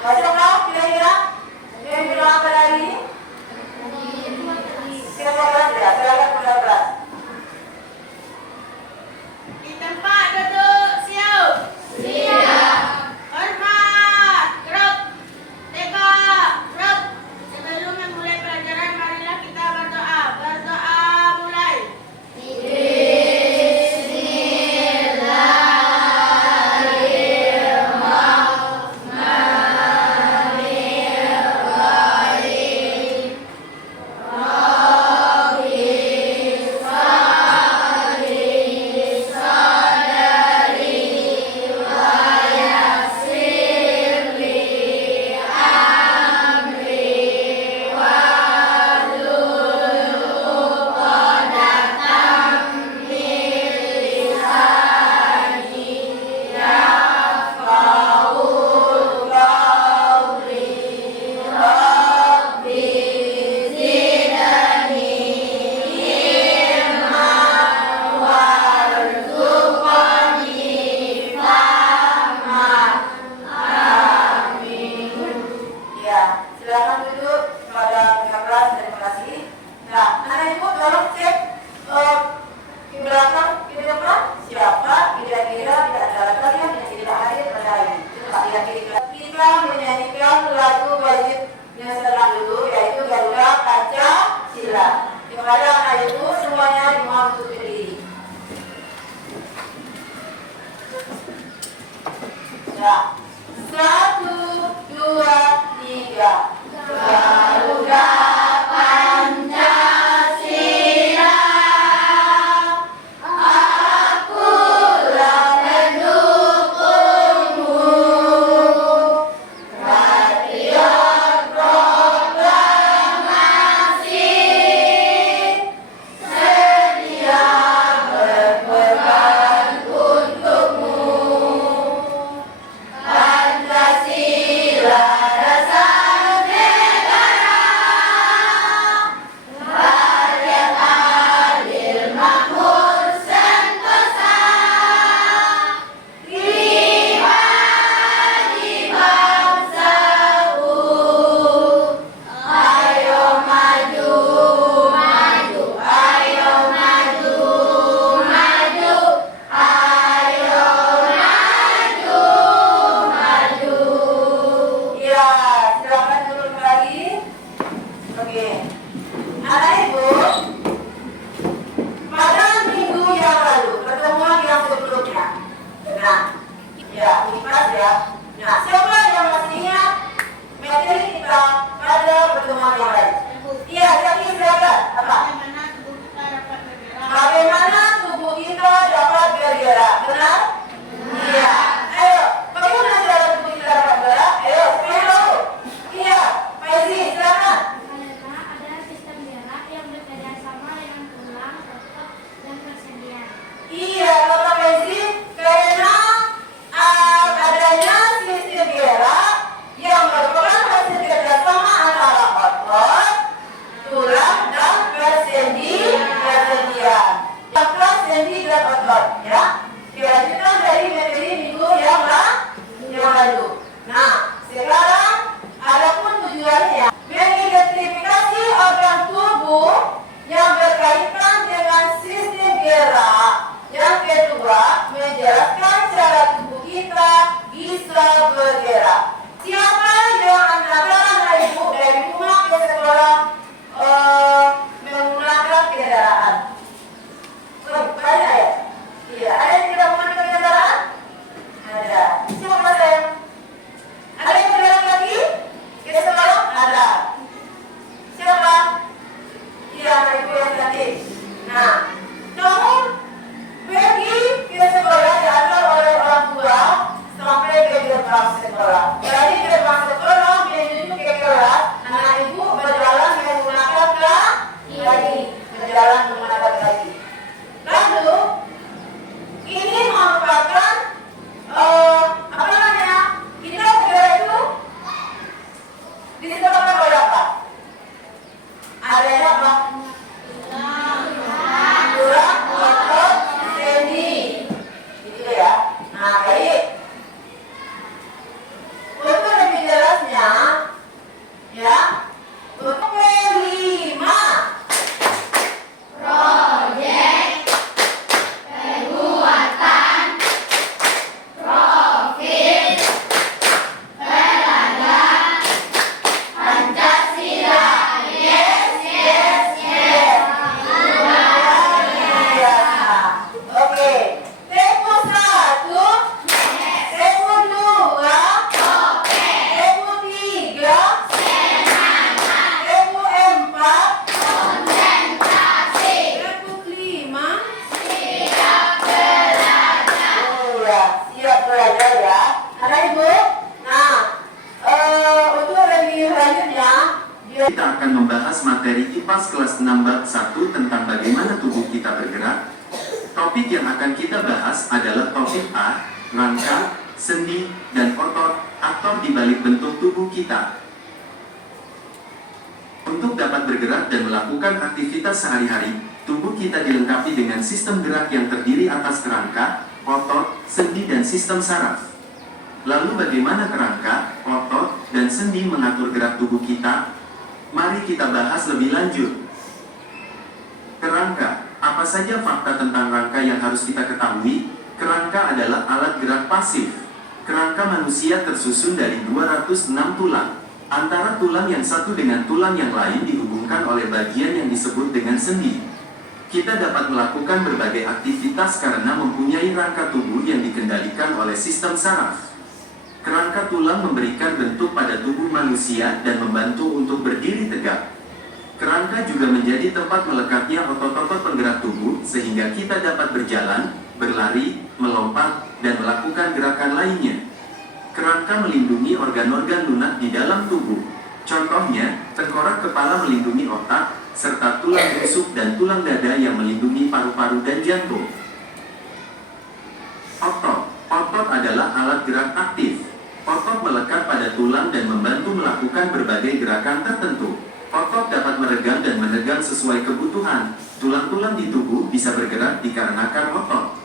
Baca kau kira-kira? Yang bilang apa lagi? Siapa kelas ya? Silakan pada kelas. Di tempat duduk siap. Siap. Hormat. Gerak. Tegak. Gerak. Sebelum memulai pelajaran, marilah kita berdoa. Berdoa mulai. Ya, silakan duduk pada pihak kelas. Terima kasih. Nah, anak ibu tolong cek di belakang, di depan siapa kira-kira di antara kalian yang tidak hadir pada hari ini. Coba lihat kira-kira. Kita menyanyikan lagu wajib yang sedang dulu, yaitu Garuda Pancasila. Kepada anak ibu semuanya dimohon untuk berdiri. Ya. 1, 2, 3. Garuda Pancasila, akulah pendukungmu, patriot proklamasi, sedia berkorban untukmu. Pancasila dasar negara, rakyat adil makmur sentosa, pribadi bangsaku, ayo maju, maju, ayo maju, maju, ayo maju, maju. Ya, silakan turun lagi. Oke. Anak ibu, pada minggu yang lalu, pertemuan yang sebelumnya. Nah, ya, ingat ya. Nah, siapa yang masih ingat materi kita pada pertemuan yang lalu? Iya, siapa silakan. Apa? Bagaimana tubuh kita dapat Bagaimana tubuh kita dapat bergerak? bergerak? Benar? Iya. Ayo, bagaimana cara tubuh kita dapat bergerak? Ayo, semuanya tahu. Iya, Faizi, silakan. Karena ada sistem gerak yang bekerja sama dengan tulang, otot, dan persendian. Iya, Bapak Faizi, karena adanya sistem gerak yang merupakan hasil kerjasama antara otot, tulang, dan persendian. Persendi dan otot, ya. Dilanjutkan dari materi minggu yang lalu. Nah, sekarang adapun tujuannya mengidentifikasi organ tubuh yang berkaitan dengan sistem gerak. Yang kedua, menjelaskan cara tubuh kita bisa bergerak. Siapa yang antara anak ibu dari rumah ke sekolah menggunakan kendaraan? Banyak ya? Iya, ada yang tidak menggunakan kendaraan? Ada. Siapa sayang? Ada yang berjalan lagi? Ke sekolah? Ada. Siapa? Iya, anak ibu yang cantik. Nah, namun pergi ke sekolah diantar oleh orang tua sampai ke gerbang sekolah. Dari gerbang sekolah menuju ke kelas, anak ibu berjalan menggunakan kaki, berjalan menggunakan kaki. Lalu ini merupakan apa namanya? Kita bergerak itu disebabkan oleh apa? Adanya apa? Tulang, otot, sendi, gitu ya. Nah, baik. Untuk kita akan membahas materi IPAS kelas 6 bab 1 tentang bagaimana tubuh kita bergerak. Topik yang akan kita bahas adalah topik A, rangka, sendi, dan otot, aktor di balik bentuk tubuh kita. Untuk dapat bergerak dan melakukan aktivitas sehari-hari, tubuh kita dilengkapi dengan sistem gerak yang terdiri atas kerangka, otot, sendi, dan sistem saraf. Lalu bagaimana kerangka, otot, dan sendi mengatur gerak tubuh kita? Mari kita bahas lebih lanjut. Kerangka, apa saja fakta tentang rangka yang harus kita ketahui? Kerangka adalah alat gerak pasif. Kerangka manusia tersusun dari 206 tulang. Antara tulang yang satu dengan tulang yang lain dihubungkan oleh bagian yang disebut dengan sendi. Kita dapat melakukan berbagai aktivitas karena mempunyai rangka tubuh yang dikendalikan oleh sistem saraf. Kerangka tulang memberikan bentuk pada tubuh manusia dan membantu untuk berdiri tegak. Kerangka juga menjadi tempat melekatnya otot-otot penggerak tubuh sehingga kita dapat berjalan, berlari, melompat, dan melakukan gerakan lainnya. Kerangka melindungi organ-organ lunak di dalam tubuh. Contohnya, tengkorak kepala melindungi otak, serta tulang rusuk dan tulang dada yang melindungi paru-paru dan jantung. Otot. Otot adalah alat gerak aktif. Otot melekat pada tulang dan membantu melakukan berbagai gerakan tertentu. Otot dapat meregang dan menegang sesuai kebutuhan. Tulang-tulang di tubuh bisa bergerak dikarenakan otot.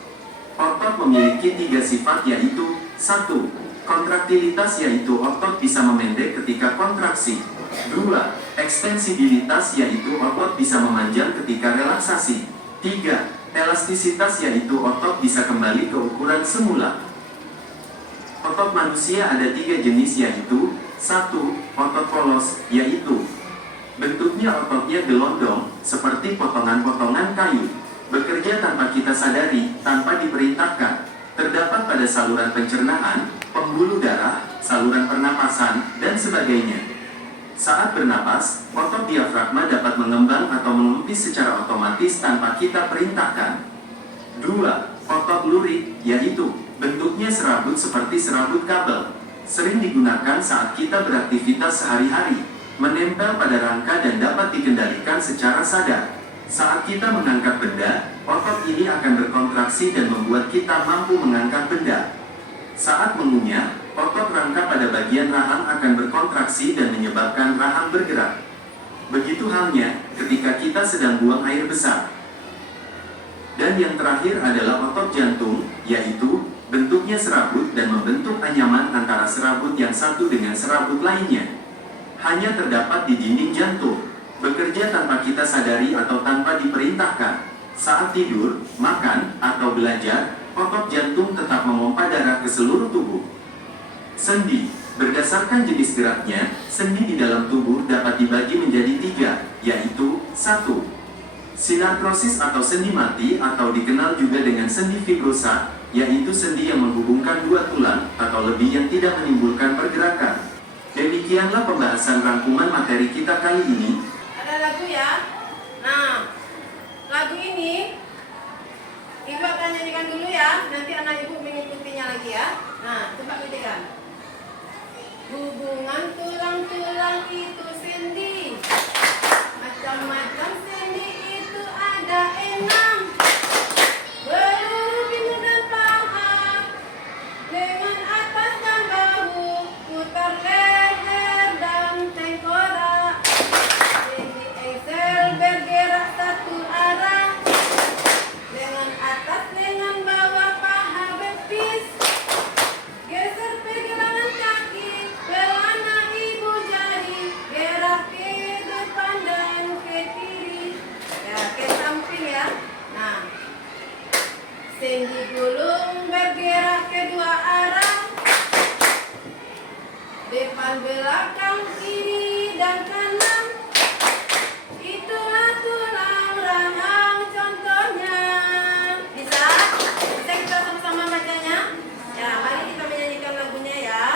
Otot memiliki 3 sifat yaitu 1. Kontraktilitas yaitu otot bisa memendek ketika kontraksi. 2. Ekstensibilitas yaitu otot bisa memanjang ketika relaksasi. 3. Elastisitas yaitu otot bisa kembali ke ukuran semula. Otot manusia ada 3 jenis yaitu 1. Otot polos yaitu bentuknya ototnya gelondong seperti potongan-potongan kayu. Bekerja tanpa kita sadari, tanpa diperintahkan. Terdapat pada saluran pencernaan, pembuluh darah, saluran pernapasan, dan sebagainya. Saat bernapas, otot diafragma dapat mengembang atau mengumpis secara otomatis tanpa kita perintahkan. 2. Otot lurik, yaitu bentuknya serabut seperti serabut kabel. Sering digunakan saat kita beraktivitas sehari-hari, menempel pada rangka dan dapat dikendalikan secara sadar. Saat kita mengangkat benda, otot ini akan berkontraksi dan membuat kita mampu mengangkat benda. Saat mengunyah, otot rangka pada bagian rahang akan berkontraksi dan menyebabkan rahang bergerak. Begitu halnya ketika kita sedang buang air besar. Dan yang terakhir adalah otot jantung, yaitu bentuknya serabut dan membentuk anyaman antara serabut yang satu dengan serabut lainnya. Hanya terdapat di dinding jantung. Bekerja tanpa kita sadari atau tanpa diperintahkan. Saat tidur, makan, atau belajar, otot jantung tetap memompa darah ke seluruh tubuh. Sendi. Berdasarkan jenis geraknya, sendi di dalam tubuh dapat dibagi menjadi 3, yaitu 1. Sinartrosis atau sendi mati atau dikenal juga dengan sendi fibrosa, yaitu sendi yang menghubungkan 2 tulang atau lebih yang tidak menimbulkan pergerakan. Demikianlah pembahasan rangkuman materi kita kali ini. Ada lagu ya. Nah, lagu ini Ibu akan nyanyikan dulu ya. Nanti anak ibu mengikutinya lagi ya. Nah, coba ketikan. Hubungan tulang-tulang itu sendi. Macam-macam sendi itu ada 6. Peluru, pinggul dan paha, lengan atas dan bahu, putar leher dan tengkorak. Sendi Excel bergerak satu arah, lengan atas, lengan bawah, paha bepis. Geser pergelangan kaki, pelana ibu jari, gerak ke depan dan ke kiri. Ya, ke samping ya. Nah, sendi gulung bergerak kedua arah, depan belakang kiri dan kanan. Itulah tulang rahang contohnya. Bisa? Bisa kita sama-sama bacanya? Ya, mari kita menyanyikan lagunya ya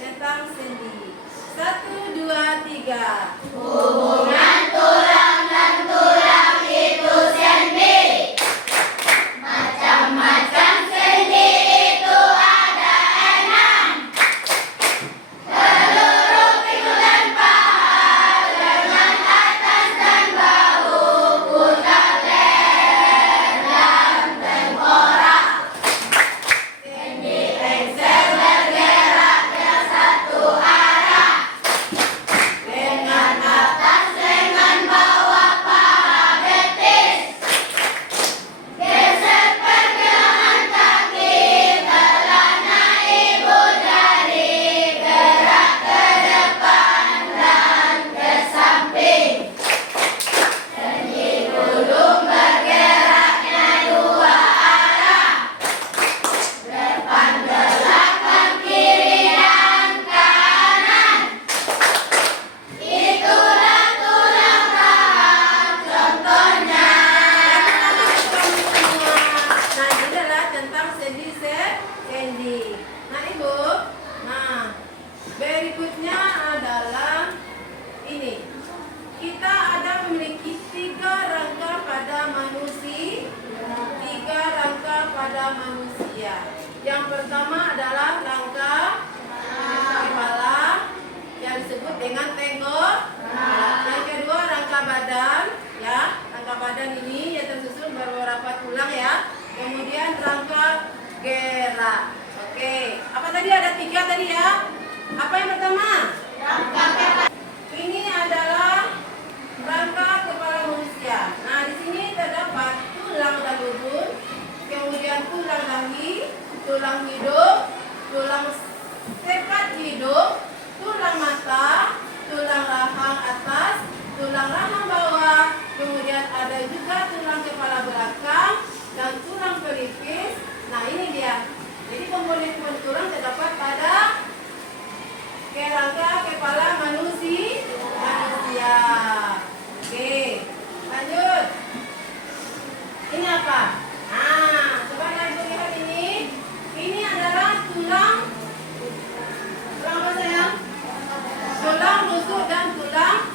tentang sendi. 1, 2, 3. Hubungan tulang dan tulang itu sendi. Macam-macam sendi itu ada 6. Peluru, pinggul dan paha, lengan kepala manusia. Yang pertama adalah rangka kepala yang disebut dengan tenggorokan. Yang kedua rangka badan, ya. Rangka badan ini yang tersusun beberapa tulang ya. Kemudian rangka gerak. Oke, apa tadi ada 3 tadi ya? Apa yang pertama? Ini adalah rangka kepala manusia. Nah, di sini terdapat tulang dan ubun, kemudian tulang dahi, tulang hidung, tulang sekat hidung, tulang mata, tulang rahang atas, tulang rahang bawah, kemudian ada juga tulang kepala belakang dan tulang pelipis. Nah, ini dia. Jadi komponen tulang terdapat pada rangka kepala manusia. Oke, lanjut. Ini apa? Nah, coba kalian lihat ini. Ini adalah tulang apa sayang? Tulang rusuk dan tulang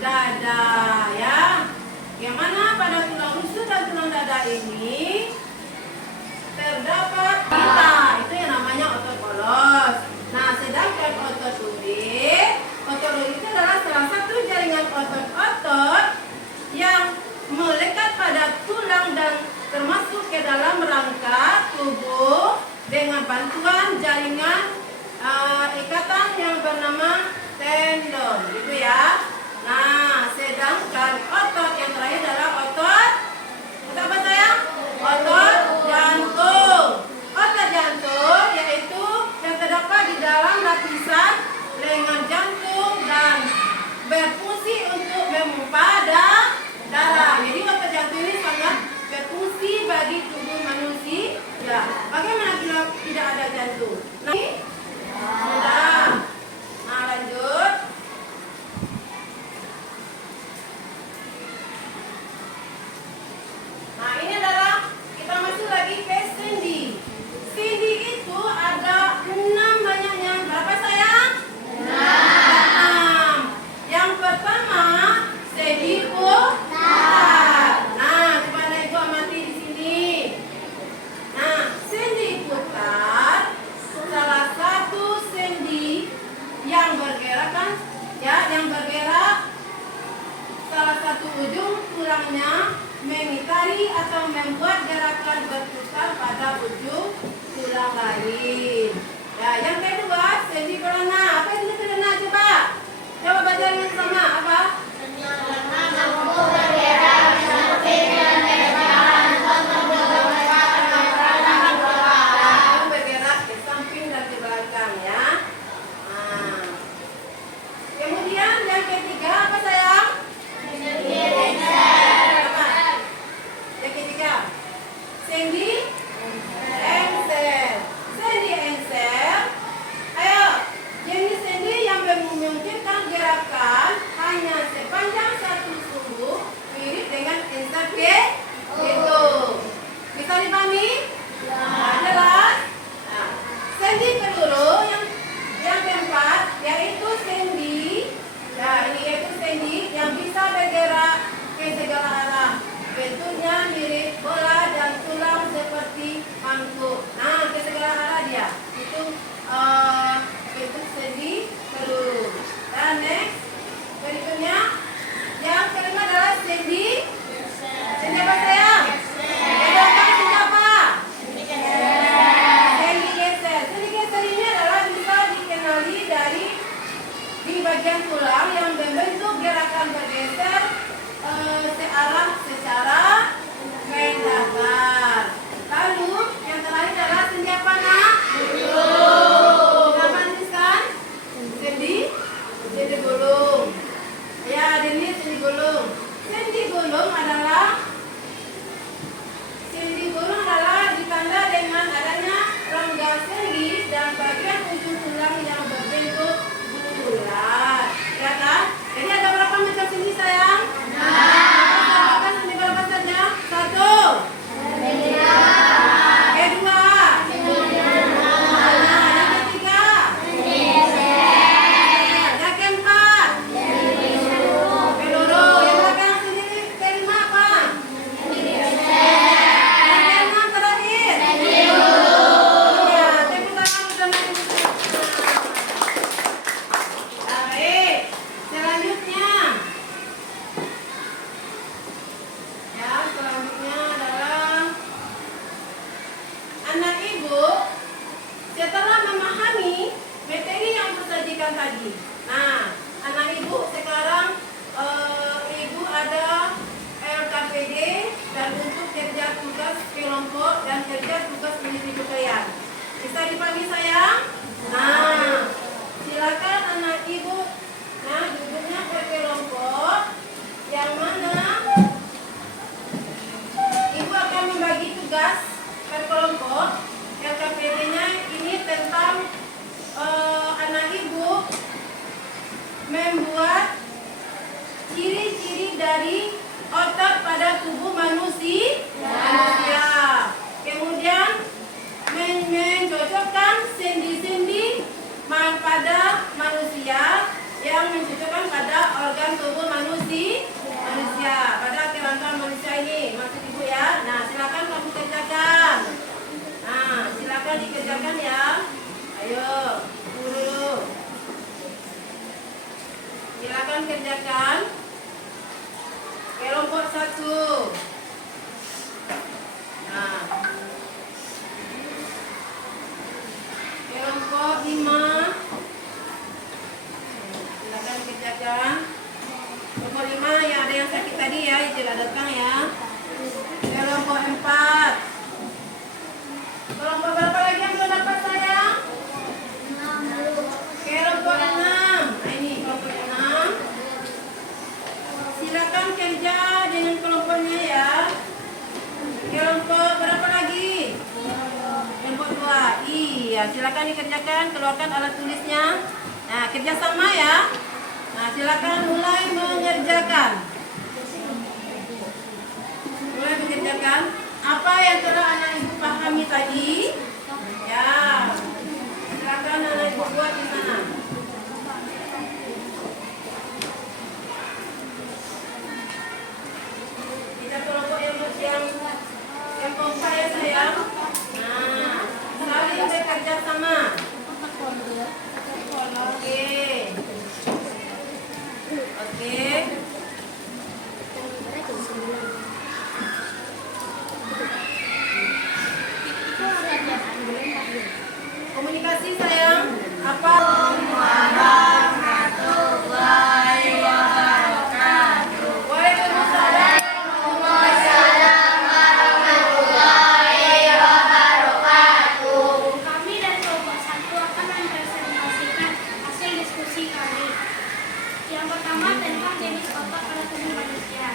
dada, ya. Yang mana pada tulang rusuk dan tulang dada ini terdapat kita, itu yang namanya otot polos. Nah, sedangkan otot urin itu adalah salah satu jaringan otot-otot yang melekat pada tulang dan termasuk ke dalam rangka tubuh dengan bantuan jaringan ikatan yang bernama tendon, gitu ya. Nah, sedangkan otot yang terakhir adalah otot apa sayang? Otot jantung. Otot jantung yaitu yang terdapat di dalam lapisan lengan jantung dan berfungsi untuk memompa darah. Jadi otot jantung ini sangat berfungsi bagi tubuh manusia. Ya, bagaimana bila tidak ada jantung? Nah, lanjut. Nah, ini adalah kita masuk lagi ke sendi. Sendi itu ada 6 banyaknya. Berapa sayang? 6. Yang pertama, sendi putar. Nah, coba Ibu amati di sini. Nah, sendi putar salah satu sendi yang bergerak kan? Ya, yang bergerak salah satu ujung tulangnya mengitari atau membuat gerakan berputar pada ujung tulang lain. Ya, yang kedua sendi pelana. Apa itu pelana coba? Coba baca dengan sama apa? Bergerak ke samping dan ke belakang ya. Nah. Kemudian yang ketiga apa sayang? Yang ketiga, sendi engsel. Sendi engsel. Ayo, jenis sendi yang memungkinkan gerakan hanya sepanjang satu sumbu mirip dengan engsel itu. Bisa dipahami? Jelas? Nah, sendi peluru yang keempat yaitu sendi. Nah, ini yaitu sendi yang bisa bergerak ke segala arah. Bentuknya mirip bola dan tulang seperti mangkuk. Nah, ke segala arah dia. Itu bentuk sendi peluru. Dan next, berikutnya yang kelima adalah sendi. Sendi apa sayang? Sendi apa? Sendi apa? Sendi geser. Sendi geser ini adalah bisa dikenali dari di bagian tulang yang membentuk gerakan bergeser searah secara mendatar. Lalu yang terakhir adalah sendi apa nak? Apa tuliskan? Sendi gulung. Ya, ini sendi gulung. Sendi gulung adalah ditanda dengan adanya rongga sendi dan bagian ujung tulang yang berbentuk bulat. Ya kan? Jadi ada berapa macam sendi sayang? Apakah sendi berapa saja? 1. Kedua. Nah, yang ketiga. Yang keempat. Nah, anak ibu sekarang ibu ada LKPD dan untuk kerja tugas kelompok dan kerja tugas individu kalian. Bisa dipahami sayang? Nah, silakan anak ibu. Nah, duduknya per kelompok. Yang mana ibu akan membagi tugas per kelompok. LKPD-nya ini tentang anak ibu membuat ciri-ciri dari otot pada tubuh manusia. Kemudian mencocokkan sendi-sendi pada manusia yang mencocokkan pada organ tubuh manusia pada kerangka manusia ini. Maksud ibu ya. Nah, silakan kamu kerjakan. Nah, silakan dikerjakan ya. Ayo, dulu. Silakan kerjakan. Kelompok 1. Nah. Kelompok 5. Silakan kerjakan. Kelompok 5 yang ada yang sakit tadi ya, yang tidak datang ya. Kelompok 4. Kelompok berapa lagi yang belum dapat sayang? 6. Kelompok 6. Nah ini kelompok 6. Silakan kerja dengan kelompoknya ya. Kelompok berapa lagi? Kelompok 2. Iya, silakan dikerjakan, keluarkan alat tulisnya. Nah, kerjasama ya. Nah, silakan mulai mengerjakan. Mulai mengerjakan apa yang telah anak ibu pahami tadi. Ya, silakan anak ibu buat di sana. Kita kelompok yang kompak ya sayang. Nah, saling bekerja sama. Oke. Komunikasi sayang. Apa? Warahmatullahi wabarakatuh. Waalaikumsalam. Kami dari kelompok 1 akan mempresentasikan hasil diskusi kami. Yang pertama tentang jenis otot pada tubuh manusia.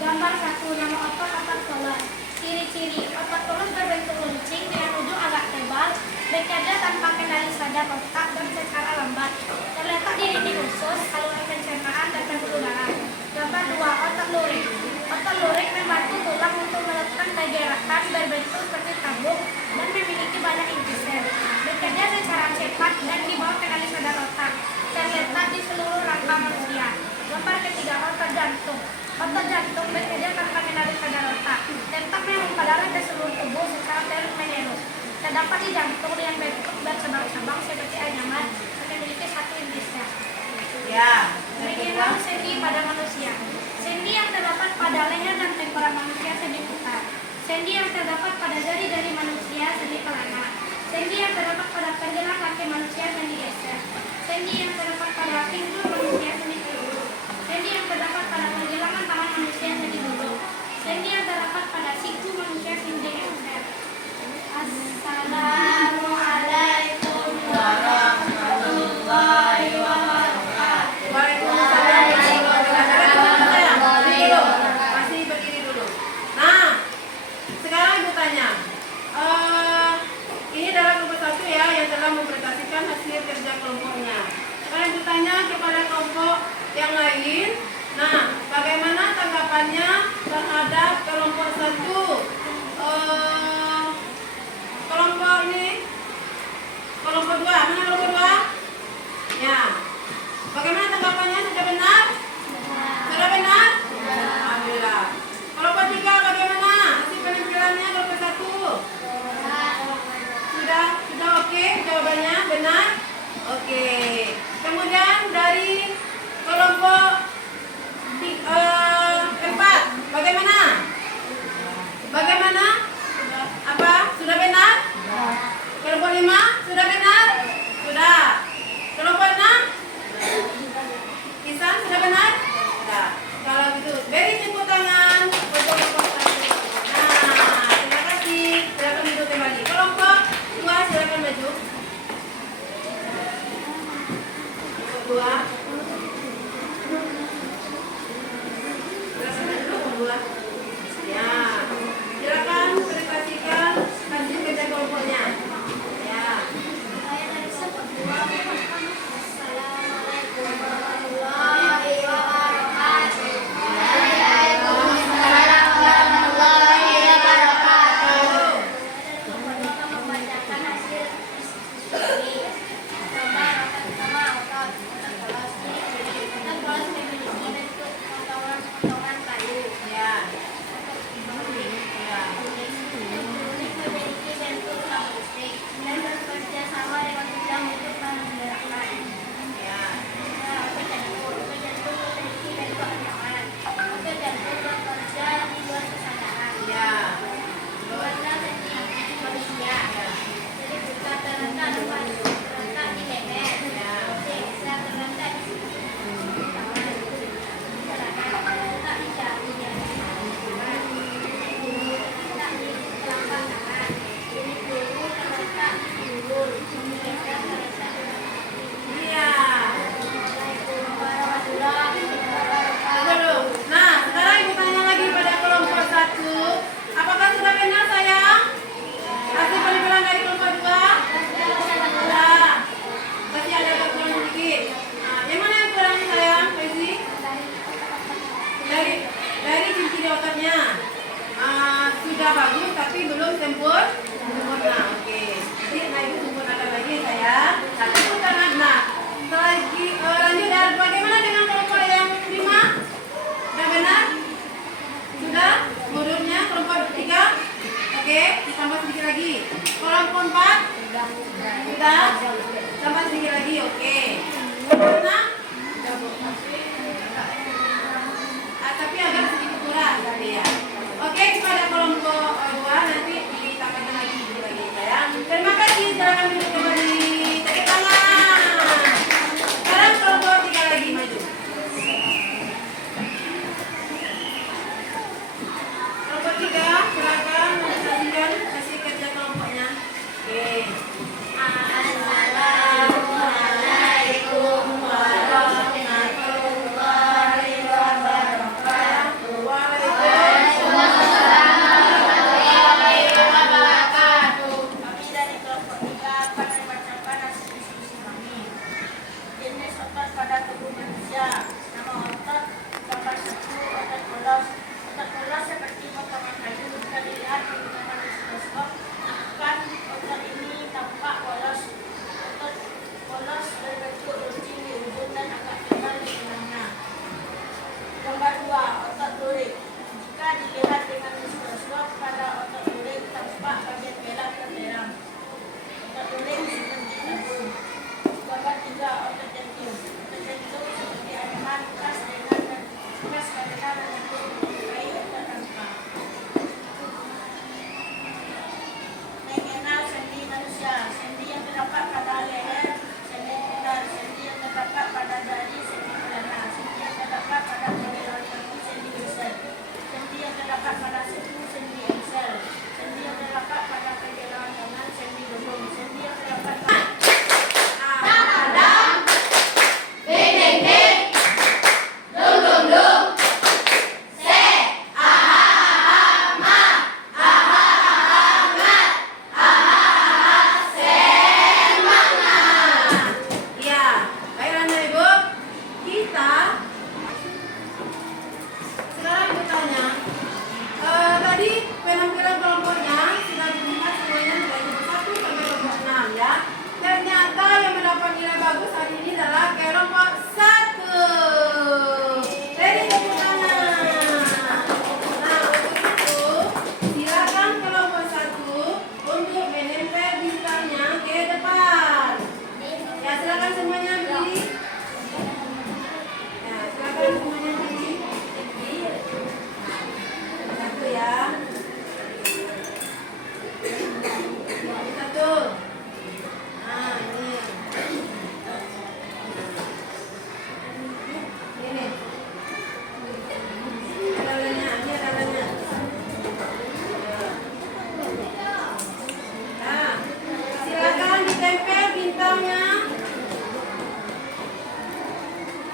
Gambar 1, nama otot kolon. Ciri-ciri otot kolon berbentuk runcing dengan ujung agak tebal, bekerja tanpa kendali sadar otak dan secara lambat. Terletak di dinding usus, saluran pencernaan dan pembuluh darah. Gambar 2, otot lurik. Otot lurik membantu tulang untuk melakukan pergerakan berbentuk seperti tabung dan memiliki banyak inti sel. Bekerja secara cepat dan di bawah kendali sadar otak. Terletak di seluruh rangka manusia. Gambar ketiga, otot jantung. Otot jantung bekerja tanpa kendali sadar otak. Terletak memompa darah ke seluruh tubuh secara terus menerus. Terdapat di jantung yang bentuk bercabang-cabang seperti anyaman dan memiliki satu inti sel. Ya. Regional sendi pada manusia. Sendi yang terdapat pada leher dan tengkorak manusia sendi putar. Sendi yang terdapat pada jari-jari manusia sendi pelana. Sendi yang terdapat pada pergelangan kaki manusia sendi geser. Sendi yang terdapat pada pinggul manusia sendi peluru. Sendi yang terdapat pada pergelangan tangan manusia sendi dulu. Sendi yang terdapat pada siku manusia sendi geser. Assalamualaikum warahmatullahi wabarakatuh. Waalaikumsalam warahmatullahi wabarakatuh. Masih berdiri dulu. Nah, sekarang ibu tanya. Ini adalah kelompok 1 ya yang telah mempresentasikan hasil kerja kelompoknya. Sekarang ibu tanya kepada kelompok yang lain. Nah, bagaimana tanggapannya terhadap kelompok 1? Kelompok ini, kelompok 2, mana kelompok 2? Ya, bagaimana tanggapannya? Sudah benar? Sudah benar? Alhamdulillah. Kelompok 3 bagaimana? Hasil penampilannya kelompok 1? Sudah oke jawabannya? Benar? Oke. Kemudian dari kelompok 4 bagaimana? Bagaimana? Apa? Sudah benar? Kelompok 5 sudah benar? Sudah. Dua. Rasakan dulu dua. Ya. Silakan presentasikan hasil kerja kelompoknya. Ya. Saya dari kelompok 2. Assalamualaikum warahmatullahi wabarakatuh. Waalaikumsalam warahmatullahi wabarakatuh. Saya dari kelompok 2 akan membacakan hasil diskusi. Pertama, otot.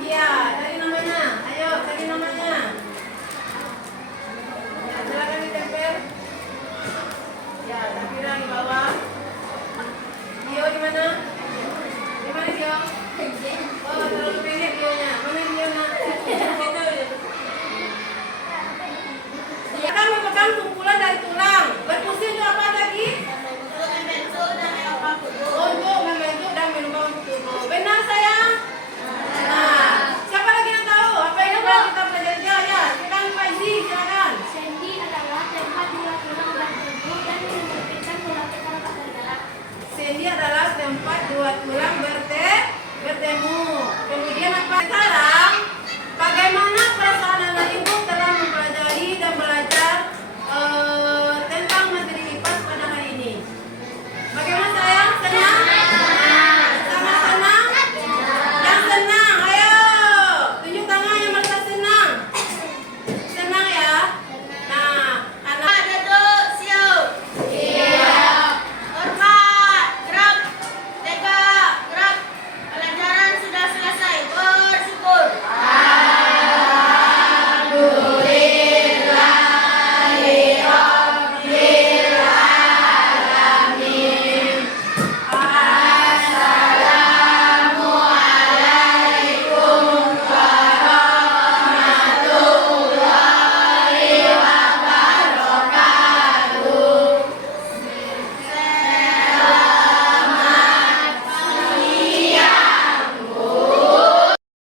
Iya, cari namanya. Ayo, cari namanya. Ya, silakan ditempel. Ya, Safira di bawah. Dio di mana? Di mana Dio?